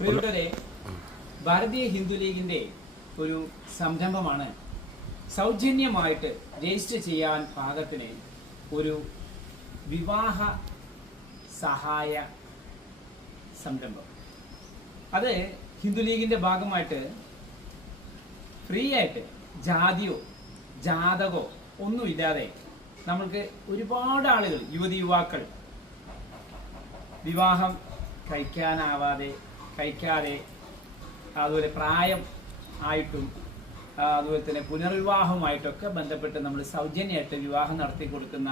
ഇവരുടെ ഭാരതീയ ഹിന്ദു ലീഗിന്റെ ഒരു സംരംഭമാണ് സൗജന്യമായിട്ട് രജിസ്റ്റർ ചെയ്യാൻ പാകത്തിന് ഒരു വിവാഹ സഹായ സംരംഭം. അത് ഹിന്ദു ലീഗിന്റെ ഭാഗമായിട്ട് ഫ്രീ ആയിട്ട് ജാതിയോ ജാതകോ ഒന്നുമില്ലാതെ നമ്മൾക്ക് ഒരുപാട് ആളുകൾ യുവതി-യുവാക്കൾ വിവാഹം കഴിക്കാതെ അതുപോലെ പ്രായം ആയിട്ടും അതുപോലെ തന്നെ പുനർവിവാഹവുമായിട്ടൊക്കെ ബന്ധപ്പെട്ട് നമ്മൾ സൗജന്യമായിട്ട് വിവാഹം നടത്തി കൊടുക്കുന്ന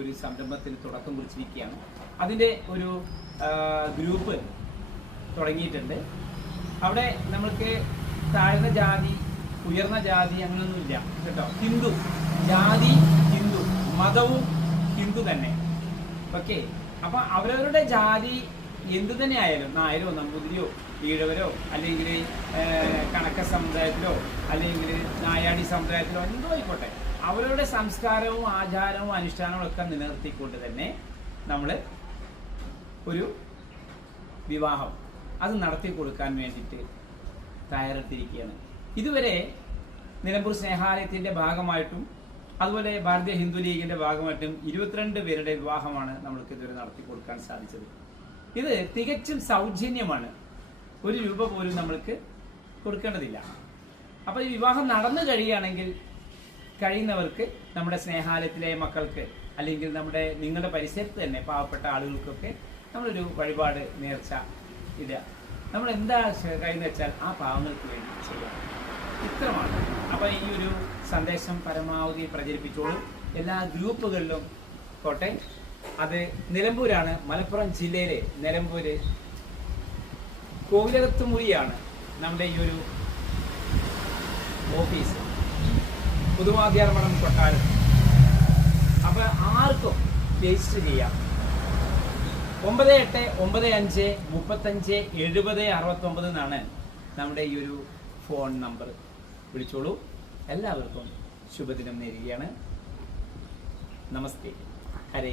ഒരു സംരംഭത്തിന് തുടക്കം കുറിച്ചിരിക്കുകയാണ്. അതിൻ്റെ ഒരു ഗ്രൂപ്പ് തുടങ്ങിയിട്ടുണ്ട്. അവിടെ നമ്മൾക്ക് താഴ്ന്ന ജാതി ഉയർന്ന ജാതി അങ്ങനെയൊന്നുമില്ല കേട്ടോ. ഹിന്ദു ജാതി, ഹിന്ദു മതവും ഹിന്ദു തന്നെ. ഓക്കെ, അപ്പൊ അവരവരുടെ ജാതി എന്തു തന്നെ ആയാലും, നായരോ നമ്പൂതിരിയോ ഈഴവരോ അല്ലെങ്കിൽ കണക്ക സമുദായത്തിലോ അല്ലെങ്കിൽ നായാടി സമുദായത്തിലോ എന്തോ ആയിക്കോട്ടെ, അവരുടെ സംസ്കാരവും ആചാരവും അനുഷ്ഠാനവും ഒക്കെ നിലനിർത്തിക്കൊണ്ട് തന്നെ നമ്മൾ ഒരു വിവാഹം അത് നടത്തി കൊടുക്കാൻ വേണ്ടിയിട്ട് തയ്യാറെടുത്തിരിക്കുകയാണ്. ഇതുവരെ നിലമ്പൂർ സ്നേഹാലയത്തിന്റെ ഭാഗമായിട്ടും അതുപോലെ ഭാരതീയ ഹിന്ദു ലീഗിന്റെ ഭാഗമായിട്ടും 22 പേരുടെ വിവാഹമാണ് നമ്മൾക്ക് ഇതുവരെ നടത്തി കൊടുക്കാൻ സാധിച്ചത്. ഇത് തികച്ചും സൗജന്യമാണ്. 1 രൂപ പോലും നമ്മൾക്ക് കൊടുക്കേണ്ടതില്ല. അപ്പൊ ഈ വിവാഹം നടന്നു കഴിയുന്നവർക്ക് നമ്മുടെ സ്നേഹാലയത്തിലെ മക്കൾക്ക് അല്ലെങ്കിൽ നിങ്ങളുടെ പരിസരത്ത് തന്നെ പാവപ്പെട്ട ആളുകൾക്കൊക്കെ നമ്മളൊരു വഴിപാട് നേർച്ച ഇടുക. നമ്മൾ എന്താ കഴിയുന്ന വെച്ചാൽ ആ പാവങ്ങൾക്ക് വേണ്ടി ചെയ്യാം. ഇത്രമാണ്. അപ്പൊ ഈ ഒരു സന്ദേശം പരമാവധി പ്രചരിപ്പിച്ചോളും. എല്ലാ ഗ്രൂപ്പുകളിലും പോട്ടെ. അത് നിലമ്പൂരാണ്, മലപ്പുറം ജില്ലയിലെ നിലമ്പൂര് കോവിലകത്തുമുറിയാണ് നമ്മുടെ ഈ ഒരു ഓഫീസ്. പുതുവാദ്യാർമണം കൊട്ടാരം. അപ്പൊ ആർക്കും രജിസ്റ്റർ ചെയ്യാം. 9895357069 എന്നാണ് നമ്മുടെ ഈ ഒരു ഫോൺ നമ്പർ. വിളിച്ചോളൂ. എല്ലാവർക്കും ശുഭദിനം നേരുകയാണ്. നമസ്തേ. ഹരേ.